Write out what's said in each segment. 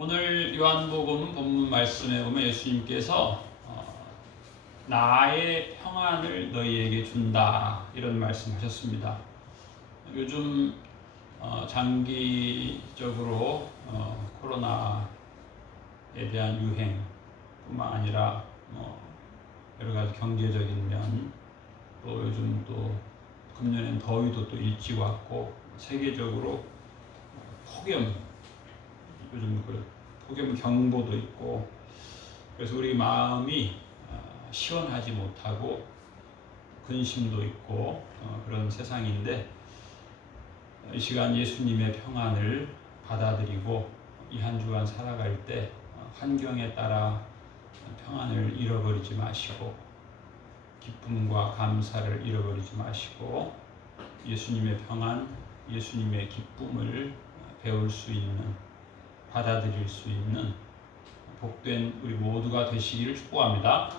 오늘 요한복음 본문 말씀에 보면 예수님께서 나의 평안을 너희에게 준다 이런 말씀하셨습니다. 요즘 장기적으로 코로나에 대한 유행뿐만 아니라 여러 가지 경제적인 면, 또 요즘 또 금년엔 더위도 또 일찍 왔고 세계적으로 폭염, 요즘 그 폭염 경보도 있고, 그래서 우리 마음이 시원하지 못하고 근심도 있고 그런 세상인데, 이 시간 예수님의 평안을 받아들이고 이 한 주간 살아갈 때 환경에 따라 평안을 잃어버리지 마시고 기쁨과 감사를 잃어버리지 마시고 예수님의 평안, 예수님의 기쁨을 배울 수 있는, 받아들일 수 있는 복된 우리 모두가 되시기를 축복합니다.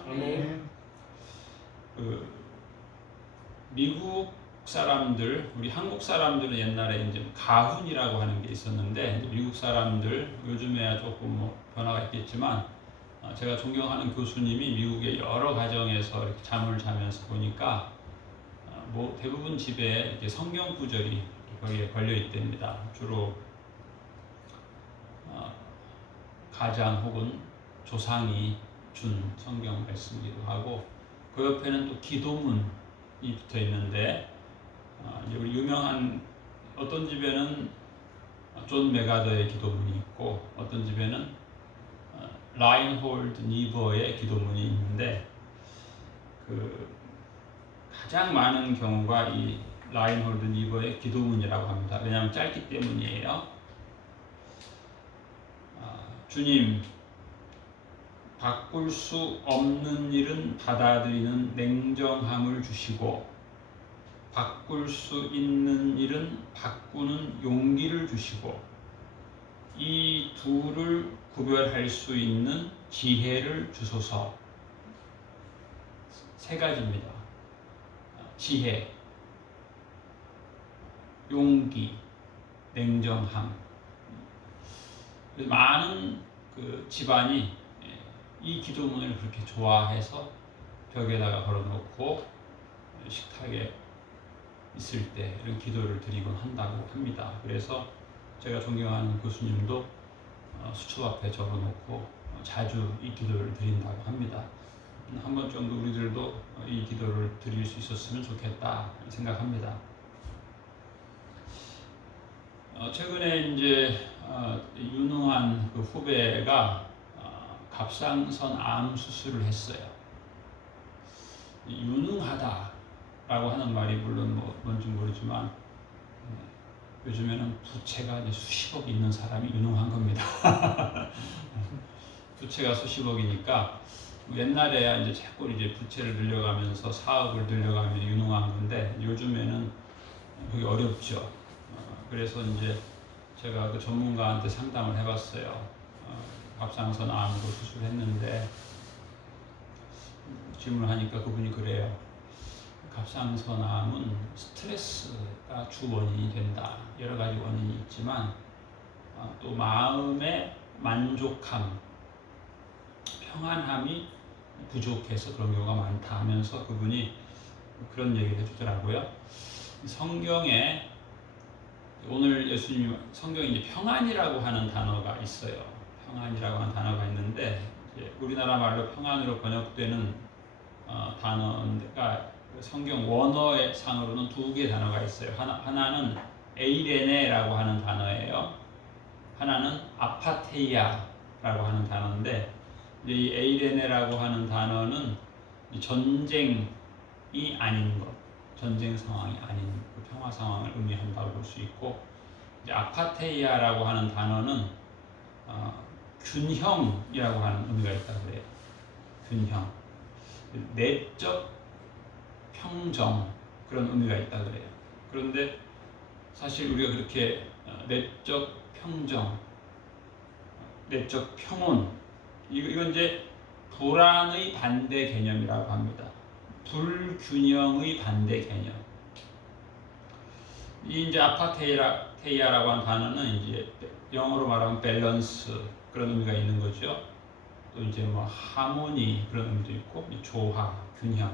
미국 사람들, 우리 한국 사람들은 옛날에 이제 가훈이라고 하는 게 있었는데, 미국 사람들 요즘에야 조금 변화가 있겠지만, 제가 존경하는 교수님이 미국의 여러 가정에서 이렇게 잠을 자면서 보니까 대부분 집에 이렇게 성경 구절이 거기에 걸려 있답니다. 주로 가장 혹은 조상이 준 성경 말씀이기도 하고, 그 옆에는 또 기도문이 붙어 있는데, 우리 유명한 어떤 집에는 존 메가더의 기도문이 있고, 어떤 집에는 라인홀드 니버의 기도문이 있는데, 그 가장 많은 경우가 이 라인홀드 니버의 기도문이라고 합니다. 왜냐하면 짧기 때문이에요. 주님, 바꿀 수 없는 일은 받아들이는 냉정함을 주시고, 바꿀 수 있는 일은 바꾸는 용기를 주시고, 이 둘을 구별할 수 있는 지혜를 주소서. 세 가지입니다. 지혜, 용기, 냉정함. 많은 그 집안이 이 기도문을 그렇게 좋아해서 벽에다가 걸어놓고 식탁에 있을 때 이런 기도를 드리곤 한다고 합니다. 그래서 제가 존경하는 교수님도 수첩 앞에 적어놓고 자주 이 기도를 드린다고 합니다. 한 번 정도 우리들도 이 기도를 드릴 수 있었으면 좋겠다 생각합니다. 최근에 이제 유능한 그 후배가 갑상선 암 수술을 했어요. 유능하다라고 하는 말이 물론 뭔지 모르지만 요즘에는 부채가 이제 수십억 있는 사람이 유능한 겁니다. 부채가 수십억이니까 옛날에야 이제 자꾸 이제 부채를 늘려가면서 사업을 늘려가면 유능한 건데, 요즘에는 그게 어렵죠. 그래서 이제 제가 그 전문가한테 상담을 해봤어요. 갑상선 암으로 수술했는데, 질문하니까 그분이 그래요. 갑상선 암은 스트레스가 주 원인이 된다. 여러 가지 원인이 있지만 또 마음의 만족함, 평안함이 부족해서 그런 경우가 많다 하면서 그분이 그런 얘기를 해주더라고요. 성경에 오늘 예수님이 성경에 이제 평안이라고 하는 단어가 있어요. 평안이라고 하는 단어가 있는데, 이제 우리나라 말로 평안으로 번역되는 단어가 성경 원어의 상으로는 두 개의 단어가 있어요. 하나는 에이레네라고 하는 단어예요. 하나는 아파테이아라고 하는 단어인데, 이 에이레네라고 하는 단어는 전쟁이 아닌 것, 전쟁 상황이 아닌 그 평화 상황을 의미한다고 볼 수 있고, 이제 아파테이아라고 하는 단어는 균형이라고 하는 의미가 있다고 그래요. 균형, 내적 평정, 그런 의미가 있다고 그래요. 그런데 사실 우리가 그렇게 내적 평정, 내적 평온, 이건 이제 불안의 반대 개념이라고 합니다. 불균형의 반대 개념. 이 이제 아파테이아라고 하는 단어는 이제 영어로 말하면 밸런스 그런 의미가 있는 거죠. 또 이제 뭐 하모니 그런 의미도 있고 조화, 균형.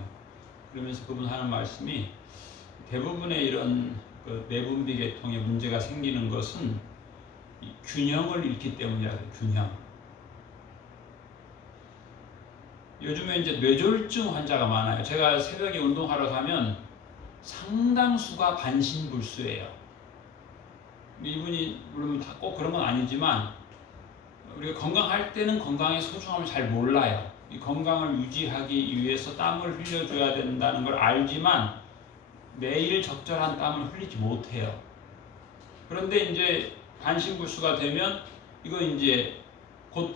그러면서 그분 하는 말씀이 대부분의 이런 그 내분비 계통에 문제가 생기는 것은 이 균형을 잃기 때문이라고. 균형. 요즘에 이제 뇌졸중 환자가 많아요. 제가 새벽에 운동하러 가면 상당수가 반신불수예요. 이분이 물론 다 꼭 그런 건 아니지만 우리가 건강할 때는 건강의 소중함을 잘 몰라요. 이 건강을 유지하기 위해서 땀을 흘려줘야 된다는 걸 알지만 매일 적절한 땀을 흘리지 못해요. 그런데 이제 반신불수가 되면 이거 이제 곧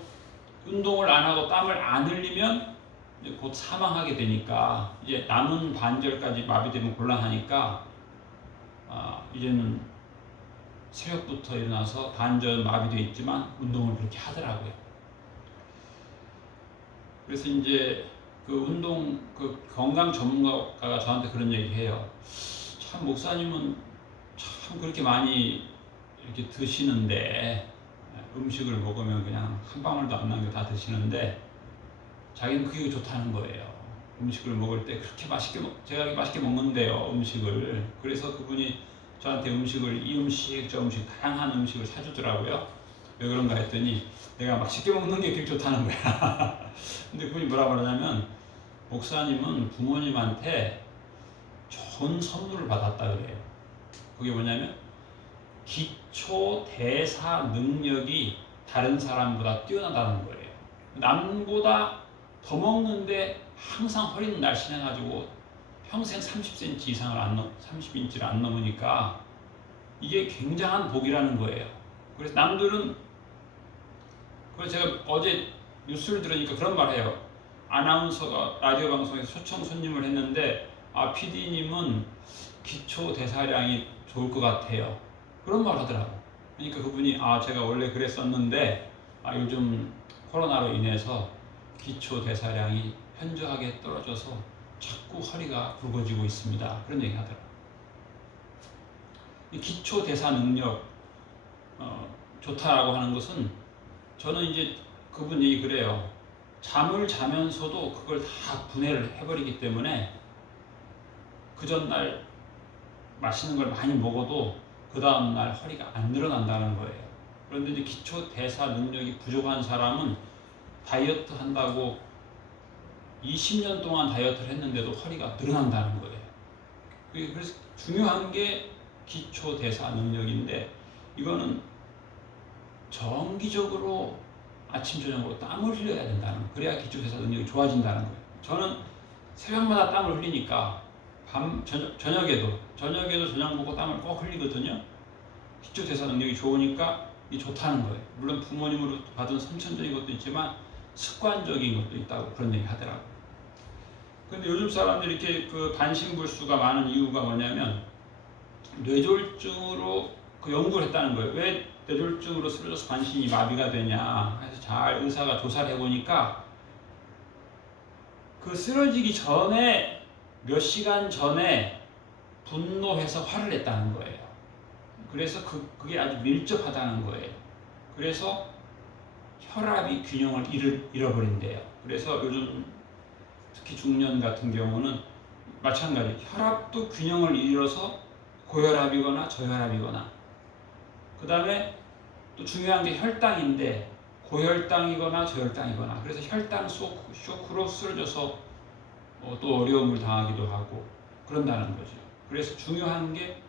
운동을 안 하고 땀을 안 흘리면 이제 곧 사망하게 되니까 이제 남은 반절까지 마비되면 곤란하니까 이제는 새벽부터 일어나서 반절 마비되어 있지만 운동을 그렇게 하더라고요. 그래서 이제 그 운동 그 건강 전문가가 저한테 그런 얘기해요. 참 목사님은 참 그렇게 많이 이렇게 드시는데 음식을 먹으면 그냥 한 방울도 안 남겨 다 드시는데 자기는 그게 좋다는 거예요. 음식을 먹을 때 그렇게 맛있게 제가 맛있게 먹는데요 음식을. 그래서 그분이 저한테 음식을 이 음식 저 음식 다양한 음식을 사주더라고요. 왜 그런가 했더니 내가 맛있게 먹는 게 그렇게 좋다는 거야. 근데 그분이 뭐라 그러냐면 목사님은 부모님한테 좋은 선물을 받았다 그래요. 그게 뭐냐면 기초 대사 능력이 다른 사람보다 뛰어나다는 거예요. 남보다 더 먹는데 항상 허리는 날씬해가지고 평생 30cm 이상을 30인치를 안 넘으니까 이게 굉장한 복이라는 거예요. 그래서 남들은 그래서 제가 어제 뉴스를 들으니까 그런 말 해요. 아나운서가 라디오 방송에서 초청 손님을 했는데 PD님은 기초 대사량이 좋을 것 같아요. 그런 말 하더라고. 그러니까 그분이 제가 원래 그랬었는데 요즘 코로나로 인해서 기초 대사량이 현저하게 떨어져서 자꾸 허리가 굵어지고 있습니다. 그런 얘기 하더라고요. 기초 대사 능력 좋다라고 하는 것은 저는 이제 그분 얘기 그래요. 잠을 자면서도 그걸 다 분해를 해버리기 때문에 그 전날 맛있는 걸 많이 먹어도 그 다음날 허리가 안 늘어난다는 거예요. 그런데 이제 기초 대사 능력이 부족한 사람은 다이어트 한다고 20년 동안 다이어트를 했는데도 허리가 늘어난다는 거예요. 그래서 중요한 게 기초 대사 능력인데 이거는 정기적으로 아침 저녁으로 땀을 흘려야 된다는 거예요. 그래야 기초 대사 능력이 좋아진다는 거예요. 저는 새벽마다 땀을 흘리니까 저녁에도 저녁 먹고 땀을 꼭 흘리거든요. 기초 대사 능력이 좋으니까 이게 좋다는 거예요. 물론 부모님으로 받은 선천적인 것도 있지만 습관적인 것도 있다고 그런 얘기 하더라고요. 근데 요즘 사람들이 이렇게 그 반신불수가 많은 이유가 뭐냐면 뇌졸중으로 그 연구를 했다는 거예요. 왜 뇌졸중으로 쓰러져서 반신이 마비가 되냐 해서 잘 의사가 조사를 해보니까 그 쓰러지기 전에 몇 시간 전에 분노해서 화를 냈다는 거예요. 그래서 그게 아주 밀접하다는 거예요. 그래서 혈압이 균형을 잃어버린대요. 그래서 요즘 특히 중년 같은 경우는 마찬가지 혈압도 균형을 잃어서 고혈압이거나 저혈압이거나 그 다음에 또 중요한 게 혈당인데 고혈당이거나 저혈당이거나 그래서 혈당 쇼크로 쓰러져서 또 어려움을 당하기도 하고 그런다는 거죠. 그래서 중요한 게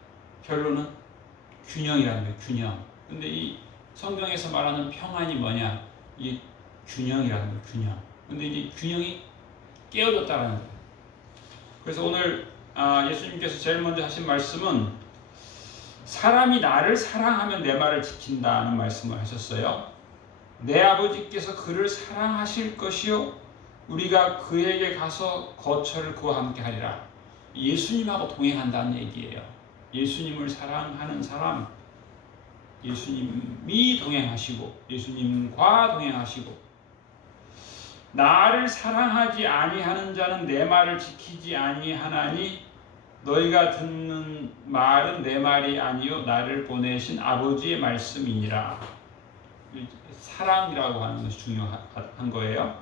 결론은 균형이라는 거예요. 균형. 근데 이 성경에서 말하는 평안이 뭐냐? 이 균형이라는 거예요. 균형. 근데 이제 균형이 깨어졌다는 거예요. 그래서 오늘 예수님께서 제일 먼저 하신 말씀은 사람이 나를 사랑하면 내 말을 지킨다는 말씀을 하셨어요. 내 아버지께서 그를 사랑하실 것이요 우리가 그에게 가서 거처를 그와 함께 하리라. 예수님하고 동행한다는 얘기예요. 예수님을 사랑하는 사람, 예수님이 동행하시고 예수님과 동행하시고 나를 사랑하지 아니하는 자는 내 말을 지키지 아니하나니 너희가 듣는 말은 내 말이 아니요 나를 보내신 아버지의 말씀이니라. 사랑이라고 하는 것이 중요한 거예요.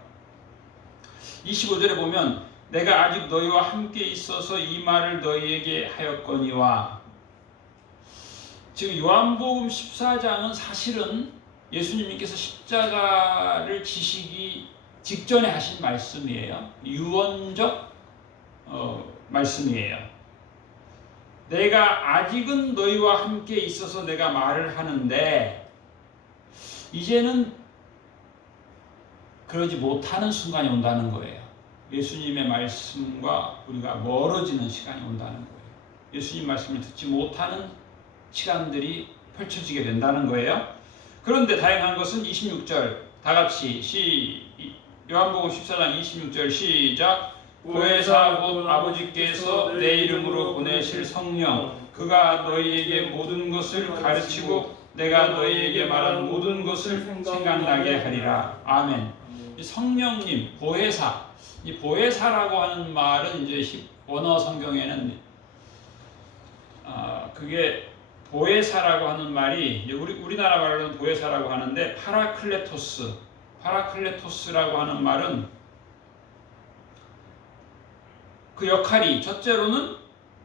25절에 보면 내가 아직 너희와 함께 있어서 이 말을 너희에게 하였거니와, 지금 요한복음 14장은 사실은 예수님께서 십자가를 지시기 직전에 하신 말씀이에요. 유언적 말씀이에요. 내가 아직은 너희와 함께 있어서 내가 말을 하는데, 이제는 그러지 못하는 순간이 온다는 거예요. 예수님의 말씀과 우리가 멀어지는 시간이 온다는 거예요. 예수님 말씀을 듣지 못하는 시간들이 펼쳐지게 된다는 거예요. 그런데 다행한 것은 26절 다 같이 요한복음 14장 26절 시작. 보혜사 곧 아버지께서 내 이름으로 보내실 성령, 그가 너희에게 모든 것을 가르치고 내가 너희에게 말한 모든 것을 생각나게 하리라. 아멘. 이 성령님, 보혜사, 이 보혜사라고 하는 말은 이제 원어 성경에는 그게 보혜사라고 하는 말이 우리나라 말로는 보혜사라고 하는데 파라클레토스라고 하는 말은 그 역할이 첫째로는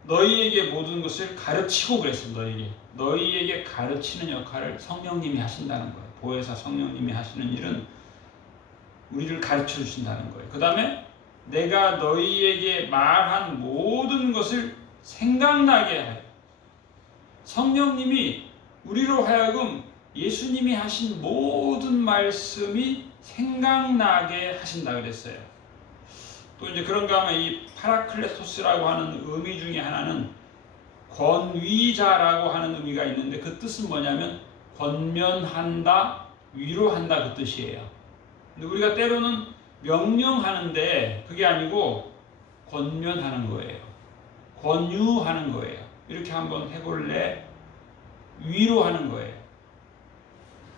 너희에게 모든 것을 가르치고 그랬어요. 너희에게 가르치는 역할을 성령님이 하신다는 거예요. 보혜사 성령님이 하시는 일은 우리를 가르쳐 주신다는 거예요. 그 다음에 내가 너희에게 말한 모든 것을 생각나게 하여, 성령님이 우리로 하여금 예수님이 하신 모든 말씀이 생각나게 하신다 그랬어요. 또 이제 그런가 하면 이 파라클레토스라고 하는 의미 중에 하나는 권위자라고 하는 의미가 있는데, 그 뜻은 뭐냐면 권면한다, 위로한다 그 뜻이에요. 근데 우리가 때로는 명령하는데 그게 아니고 권면하는 거예요. 권유하는 거예요. 이렇게 한번 해볼래? 위로하는 거예요.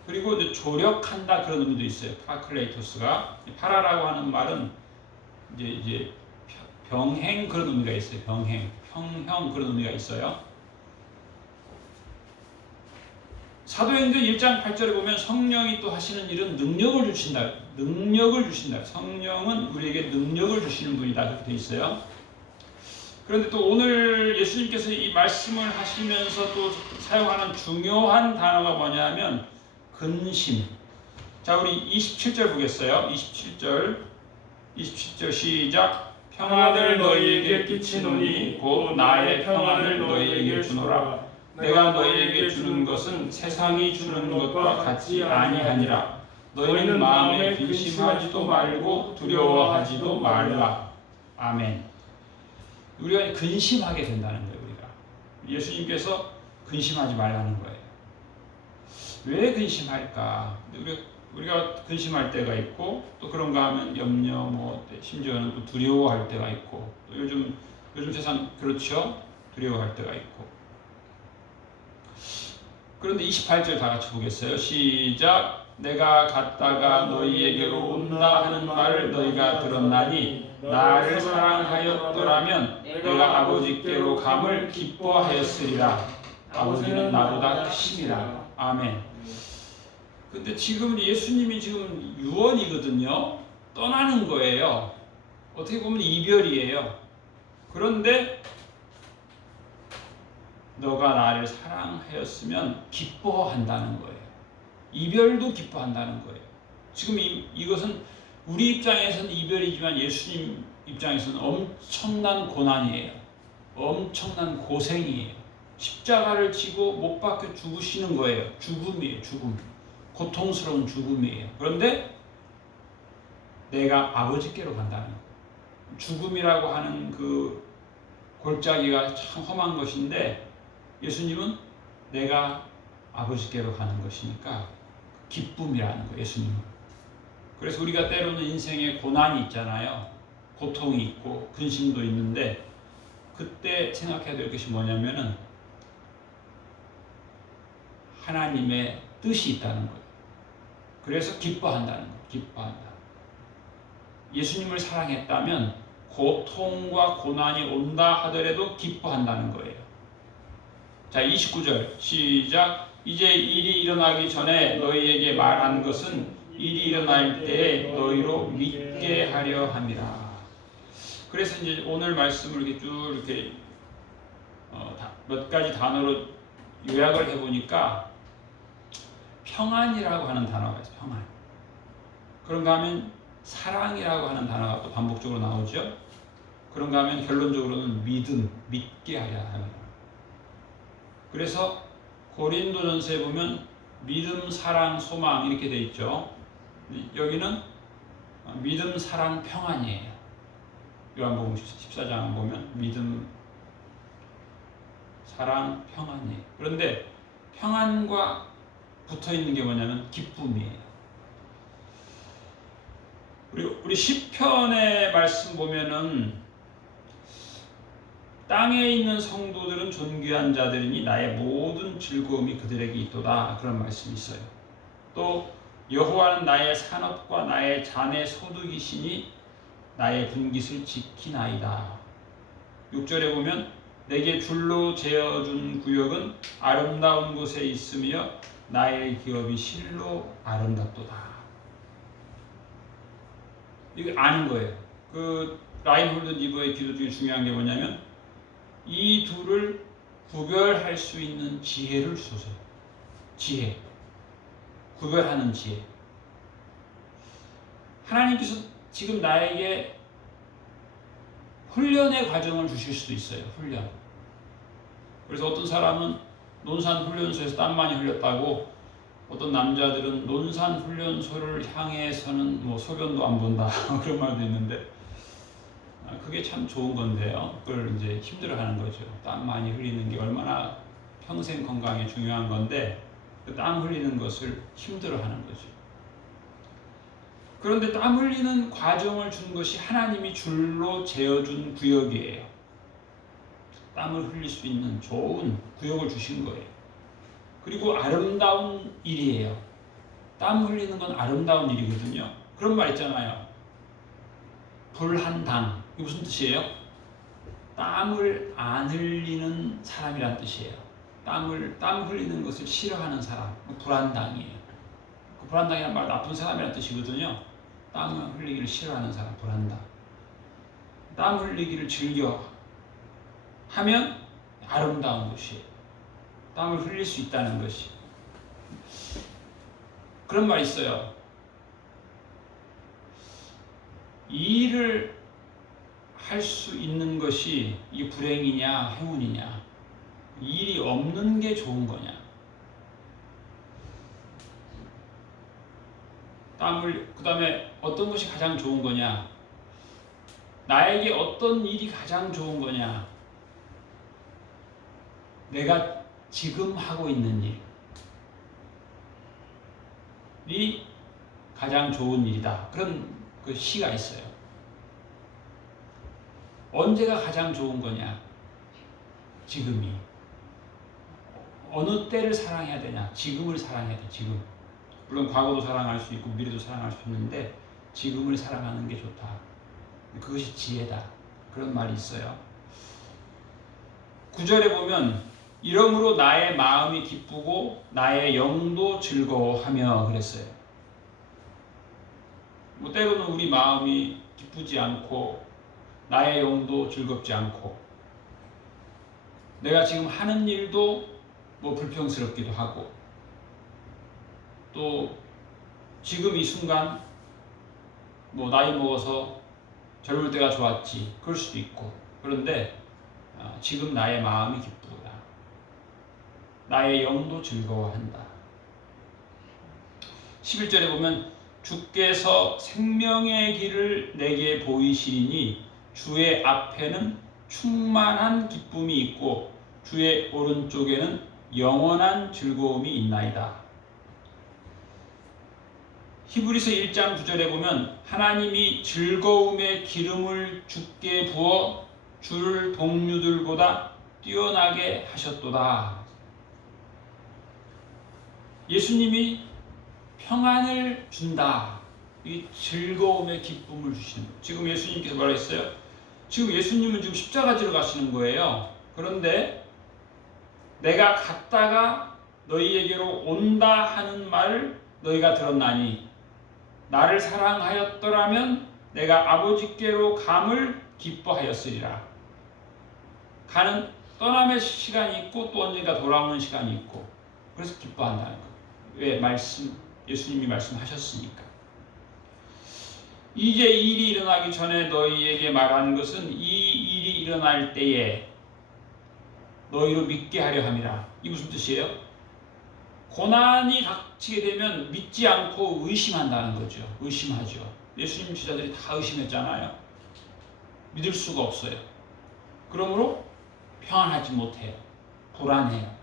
그리고 이제 조력한다 그런 의미도 있어요. 파라클레토스가. 파라라고 하는 말은 이제 병행 그런 의미가 있어요. 병행, 평형 그런 의미가 있어요. 사도행전 1장 8절에 보면 성령이 또 하시는 일은 능력을 주신다. 성령은 우리에게 능력을 주시는 분이다. 그렇게 돼 있어요. 그런데 또 오늘 예수님께서 이 말씀을 하시면서 또 사용하는 중요한 단어가 뭐냐면 근심. 자, 우리 27절 보겠어요. 27절 시작. 평안을 너희에게 끼치노니 곧 나의 평안을 너희에게 주노라. 내가 너희에게 주는 것은 세상이 주는 것과 같지 아니하니라. 너희는 마음에 근심하지도 말고 두려워하지도 말라. 아멘. 우리가 근심하게 된다는 거예요. 예수님께서 근심하지 말라는 거예요. 왜 근심할까? 우리가 근심할 때가 있고, 또 그런가 하면 염려, 심지어는 또 두려워할 때가 있고, 또 요즘 세상 그렇죠? 두려워할 때가 있고. 그런데 28절 다 같이 보겠어요. 시작. 내가 갔다가 너희에게로 온다 하는 말을 너희가 들었나니 나를 사랑하였더라면 내가 아버지께로 감을 기뻐하였으리라. 아버지는 나보다 크심이라. 아멘. 근데 지금 예수님이 지금 유언이거든요. 떠나는 거예요. 어떻게 보면 이별이에요. 그런데 너가 나를 사랑하였으면 기뻐한다는 거예요. 이별도 기뻐한다는 거예요. 지금 이것은 우리 입장에서는 이별이지만 예수님 입장에서는 엄청난 고난이에요. 엄청난 고생이에요. 십자가를 지고 못 박혀 죽으시는 거예요. 죽음이에요. 죽음. 고통스러운 죽음이에요. 그런데 내가 아버지께로 간다는 거예요. 죽음이라고 하는 그 골짜기가 참 험한 것인데 예수님은 내가 아버지께로 가는 것이니까 기쁨이라는 거예요. 예수님은. 그래서 우리가 때로는 인생에 고난이 있잖아요. 고통이 있고 근심도 있는데 그때 생각해야 될 것이 뭐냐면은 하나님의 뜻이 있다는 거예요. 그래서 기뻐한다는 거예요. 기뻐한다. 예수님을 사랑했다면 고통과 고난이 온다 하더라도 기뻐한다는 거예요. 자, 29절 시작. 이제 일이 일어나기 전에 너희에게 말한 것은 일이 일어날 때에 너희로 믿게 하려 함이라. 그래서 이제 오늘 말씀을 이렇게 쭉 이렇게 몇 가지 단어로 요약을 해보니까 평안이라고 하는 단어가 있어요. 평안. 그런가 하면 사랑이라고 하는 단어가 또 반복적으로 나오죠. 그런가 하면 결론적으로는 믿음, 믿게 하려 합니다. 그래서 고린도전서에 보면 믿음, 사랑, 소망 이렇게 돼 있죠. 여기는 믿음, 사랑, 평안이에요. 요한복음 14장 보면 믿음, 사랑, 평안이에요. 그런데 평안과 붙어 있는 게 뭐냐면 기쁨이에요. 우리 시편의 말씀 보면은 땅에 있는 성도들은 존귀한 자들이니 나의 모든 즐거움이 그들에게 있도다. 그런 말씀이 있어요. 또 여호와는 나의 산업과 나의 잔의 소득이시니 나의 분깃을 지키나이다. 6절에 보면 내게 줄로 재어준 구역은 아름다운 곳에 있으며 나의 기업이 실로 아름답도다. 이거 아는 거예요. 그 라인홀드 니버의 기도 중에 중요한 게 뭐냐면 이 둘을 구별할 수 있는 지혜를 주소서. 지혜. 구별하는 지혜. 하나님께서 지금 나에게 훈련의 과정을 주실 수도 있어요. 훈련. 그래서 어떤 사람은 논산 훈련소에서 땀 많이 흘렸다고, 어떤 남자들은 논산 훈련소를 향해서는 뭐 소변도 안 본다 그런 말도 있는데, 그게 참 좋은 건데요. 그걸 이제 힘들어하는 거죠. 땀 많이 흘리는 게 얼마나 평생 건강에 중요한 건데 그 땀 흘리는 것을 힘들어하는 거죠. 그런데 땀 흘리는 과정을 준 것이 하나님이 줄로 재어준 구역이에요. 땀을 흘릴 수 있는 좋은 구역을 주신 거예요. 그리고 아름다운 일이에요. 땀 흘리는 건 아름다운 일이거든요. 그런 말 있잖아요. 불한당. 이게 무슨 뜻이에요? 땀을 안 흘리는 사람이란 뜻이에요. 땀 흘리는 것을 싫어하는 사람. 불한당이에요. 그 불한당이란 말 나쁜 사람이란 뜻이거든요. 땀을 흘리기를 싫어하는 사람, 불한당. 땀 흘리기를 즐겨 하면 아름다운 것이에요. 땀을 흘릴 수 있다는 것이. 그런 말이 있어요. 이 일을 할 수 있는 것이 이게 불행이냐 행운이냐, 이 일이 없는 게 좋은 거냐, 그 다음에 어떤 것이 가장 좋은 거냐, 나에게 어떤 일이 가장 좋은 거냐, 내가 지금 하고 있는 일이 가장 좋은 일이다. 그런 그 시가 있어요. 언제가 가장 좋은 거냐? 지금이. 어느 때를 사랑해야 되냐? 지금을 사랑해야 돼. 지금. 물론 과거도 사랑할 수 있고 미래도 사랑할 수 있는데 지금을 사랑하는 게 좋다. 그것이 지혜다. 그런 말이 있어요. 9절에 보면 이러므로 나의 마음이 기쁘고 나의 영도 즐거워하며 그랬어요. 뭐 때로는 우리 마음이 기쁘지 않고 나의 영도 즐겁지 않고 내가 지금 하는 일도 뭐 불평스럽기도 하고 또 지금 이 순간 뭐 나이 먹어서 젊을 때가 좋았지 그럴 수도 있고, 그런데 지금 나의 마음이 기쁘다. 나의 영도 즐거워한다. 11절에 보면 주께서 생명의 길을 내게 보이시리니 주의 앞에는 충만한 기쁨이 있고 주의 오른쪽에는 영원한 즐거움이 있나이다. 히브리서 1장 9절에 보면 하나님이 즐거움의 기름을 주께 부어 줄 동류들보다 뛰어나게 하셨도다. 예수님이 평안을 준다. 이 즐거움의 기쁨을 주시는 거예요. 지금 예수님께서 뭐라 했어요? 지금 예수님은 지금 십자가 지러 가시는 거예요. 그런데 내가 갔다가 너희에게로 온다 하는 말을 너희가 들었나니 나를 사랑하였더라면 내가 아버지께로 감을 기뻐하였으리라. 가는 떠남의 시간이 있고 또 언젠가 돌아오는 시간이 있고 그래서 기뻐한다는 거예요. 왜? 예수님이 말씀하셨으니까. 이제 이 일이 일어나기 전에 너희에게 말하는 것은 이 일이 일어날 때에 너희로 믿게 하려 함이라. 이게 무슨 뜻이에요? 고난이 닥치게 되면 믿지 않고 의심한다는 거죠. 의심하죠. 예수님 제자들이 다 의심했잖아요. 믿을 수가 없어요. 그러므로 평안하지 못해요. 불안해요.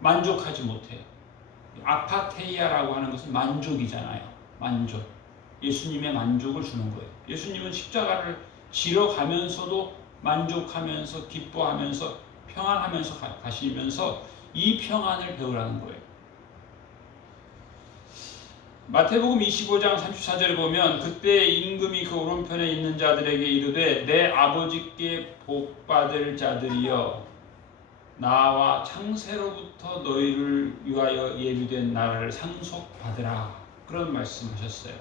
만족하지 못해요. 아파테이아라고 하는 것은 만족이잖아요. 만족. 예수님의 만족을 주는 거예요. 예수님은 십자가를 지러 가면서도 만족하면서 기뻐하면서 평안하면서 가시면서 이 평안을 배우라는 거예요. 마태복음 25장 34절에 보면 그때 임금이 그 오른편에 있는 자들에게 이르되 내 아버지께 복받을 자들이여 나와 창세로부터 너희를 위하여 예비된 나라를 상속받으라. 그런 말씀하셨어요.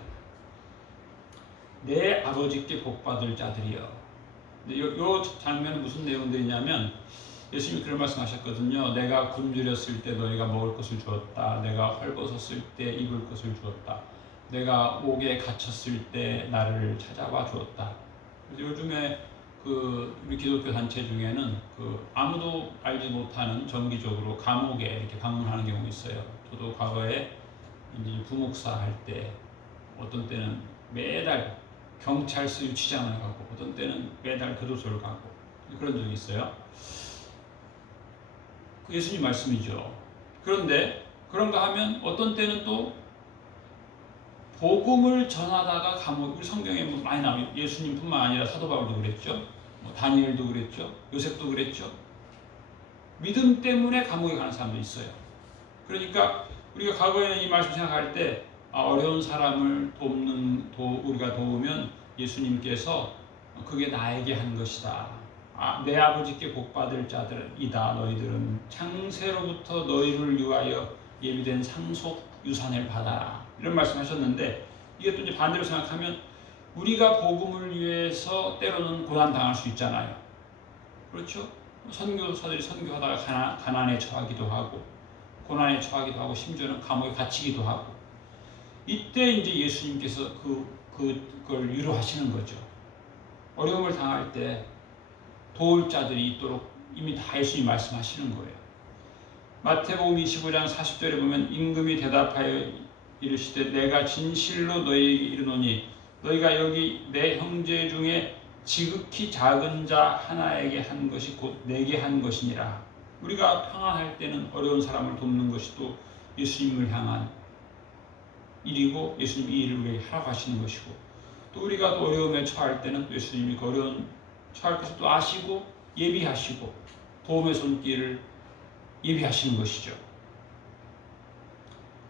내 아버지께 복받을 자들이여. 이 장면은 무슨 내용들이냐면 예수님이 그런 말씀하셨거든요. 내가 굶주렸을 때 너희가 먹을 것을 주었다. 내가 헐벗었을 때 입을 것을 주었다. 내가 옥에 갇혔을 때 나를 찾아와 주었다. 그래서 요즘에 우리 기독교 단체 중에는 아무도 알지 못하는 정기적으로 감옥에 이렇게 방문하는 경우가 있어요. 저도 과거에 이제 부목사 할 때 어떤 때는 매달 경찰서 유치장을 가고 어떤 때는 매달 교도소를 가고 그런 적이 있어요. 그 예수님 말씀이죠. 그런데 그런가 하면 어떤 때는 또 복음을 전하다가 감옥, 우리 성경에 많이 나와요. 예수님뿐만 아니라 사도 바울도 그랬죠. 다니엘도 그랬죠. 요셉도 그랬죠. 믿음 때문에 감옥에 가는 사람도 있어요. 그러니까 우리가 과거에는 이 말씀 생각할 때 어려운 사람을 우리가 도우면 예수님께서 그게 나에게 한 것이다. 내 아버지께 복받을 자들이다. 너희들은 창세로부터 너희를 위하여 예비된 상속 유산을 받아라. 이런 말씀하셨는데 이게 또 이제 반대로 생각하면 우리가 복음을 위해서 때로는 고난 당할 수 있잖아요. 그렇죠? 선교사들이 선교하다가 가난에 처하기도 하고 고난에 처하기도 하고 심지어는 감옥에 갇히기도 하고 이때 이제 예수님께서 그걸 위로하시는 거죠. 어려움을 당할 때 도울 자들이 있도록 이미 다 예수님이 말씀하시는 거예요. 마태복음 25장 40절에 보면 임금이 대답하여 이르시되 내가 진실로 너희에게 이르노니 너희가 여기 내 형제 중에 지극히 작은 자 하나에게 한 것이 곧 내게 한 것이니라. 우리가 평안할 때는 어려운 사람을 돕는 것이 또 예수님을 향한 일이고 예수님이 이 일을 우리에게 하라고 하시는 것이고 또 우리가 또 어려움에 처할 때는 예수님이 그 어려운 처할 것을 또 아시고 예비하시고 도움의 손길을 예비하시는 것이죠.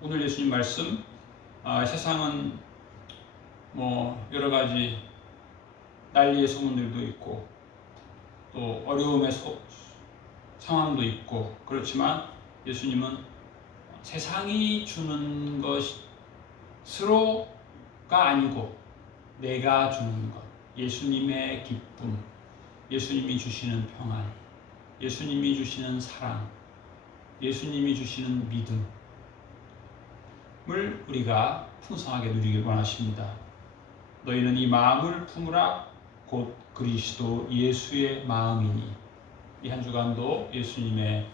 오늘 예수님 말씀 세상은 여러 가지 난리의 소문들도 있고 또 어려움의 상황도 있고 그렇지만 예수님은 세상이 주는 것으로가 아니고 내가 주는 것, 예수님의 기쁨, 예수님이 주시는 평안, 예수님이 주시는 사랑, 예수님이 주시는 믿음을 우리가 풍성하게 누리길 원하십니다. 너희는 이 마음을 품으라 곧 그리스도 예수의 마음이니. 이 한 주간도 예수님의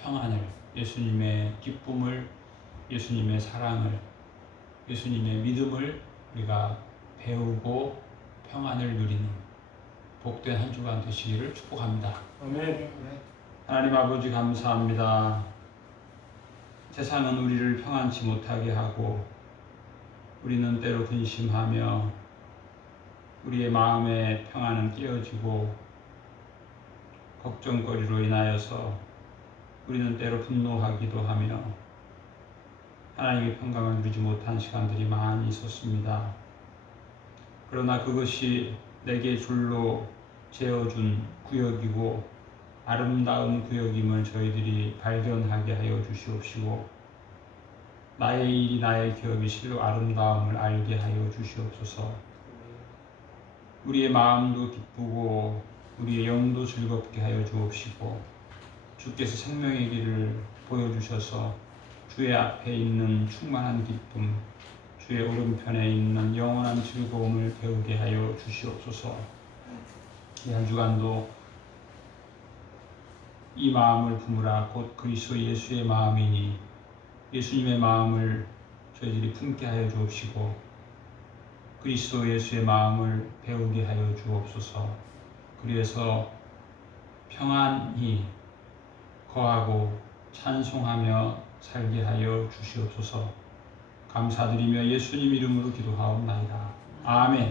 평안을, 예수님의 기쁨을, 예수님의 사랑을, 예수님의 믿음을 우리가 배우고 평안을 누리는 복된 한 주간 되시기를 축복합니다. 아멘. 하나님 아버지 감사합니다. 세상은 우리를 평안치 못하게 하고 우리는 때로 근심하며 우리의 마음의 평안은 깨어지고 걱정거리로 인하여서 우리는 때로 분노하기도 하며 하나님의 평강을 누리지 못한 시간들이 많이 있었습니다. 그러나 그것이 내게 줄로 재어준 구역이고 아름다운 구역임을 저희들이 발견하게 하여 주시옵시고 나의 일이 나의 기업이 실로 아름다움을 알게 하여 주시옵소서. 우리의 마음도 기쁘고 우리의 영도 즐겁게 하여 주옵시고 주께서 생명의 길을 보여주셔서 주의 앞에 있는 충만한 기쁨, 주의 오른편에 있는 영원한 즐거움을 배우게 하여 주시옵소서. 이 한 주간도 이 마음을 품으라 곧 그리스도 예수의 마음이니 예수님의 마음을 저희들이 품게 하여 주옵시고 그리스도 예수의 마음을 배우게 하여 주옵소서. 그래서 평안히 거하고 찬송하며 살게 하여 주시옵소서. 감사드리며 예수님 이름으로 기도하옵나이다. 아멘.